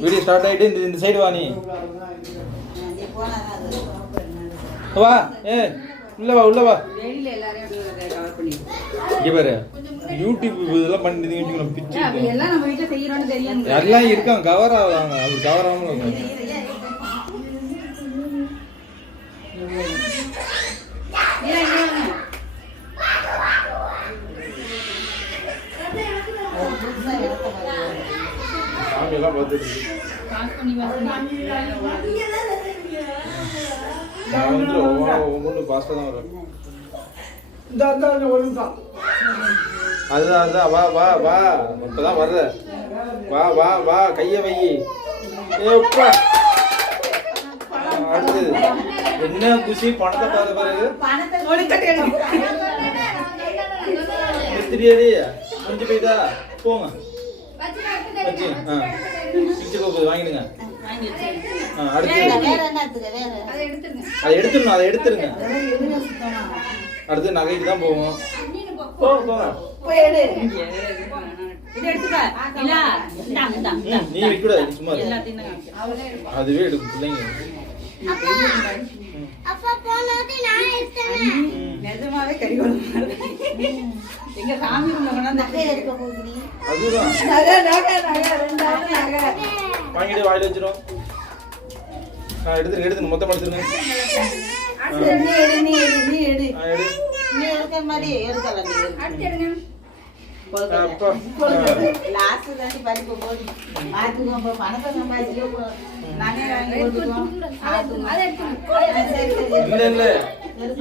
video start ஆயிட்டு இந்த side வா நீ வா உள்ள வா வெளியில எல்லாரையும் கவர் பண்ணி இங்க பாரு யூடியூப் இதெல்லாம் பண்ணிட்டு நம்ம பிச்சு எல்லாம் நம்ம வீட்ல செய்யறோம்னு தெரியும் எல்லாம் இருக்காங்க கவர் ஆவாங்க அவங்க கவர் ஆகாம சாமி எல்லாம் பார்த்துட்டு நான் வந்து ஒவ்வொன்று பாஸ்டா தான் வரேன் அதுதான் வா வா வா இப்பதான் வர்ற வா வா வா கைய வை அடுத்து என்ன குஷி பணத்தை பாரு தெரியாதே கொஞ்சம் போய்தா போங்க வச்சு வாங்கிடுங்க அதை எடுத்துருங்க அடுத்து நகைக்கு தான் போவோம் நீ வைக்கூடாது சும்மா அதுவே எடுக்கும் பிள்ளைங்க நிஜமாவே கறிகொழும்பு எங்க சாமி அதுதான் வாங்கிட்டு வாயில வச்சிரும் எடுத்துருங்க மொத்தம் எடுத்துருங்க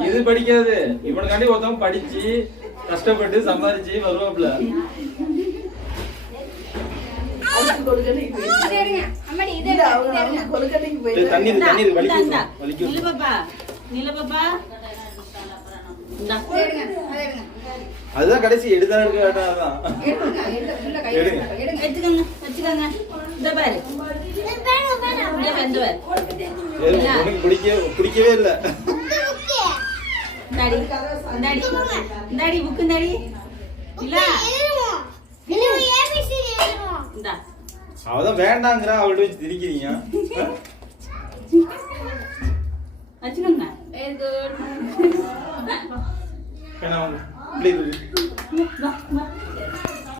இது படிக்காது இவனுக்காண்டி ஒருத்தவங்க படிச்சு கஷ்டப்பட்டு சம்பாதிச்சு வருவாப்ல அதுதான் கடைசி எடுத்தா பிடிக்கவே இல்ல அவதான் வேண்டாங்கிற அவள்கிட்ட வச்சு திரிக்கிறீங்க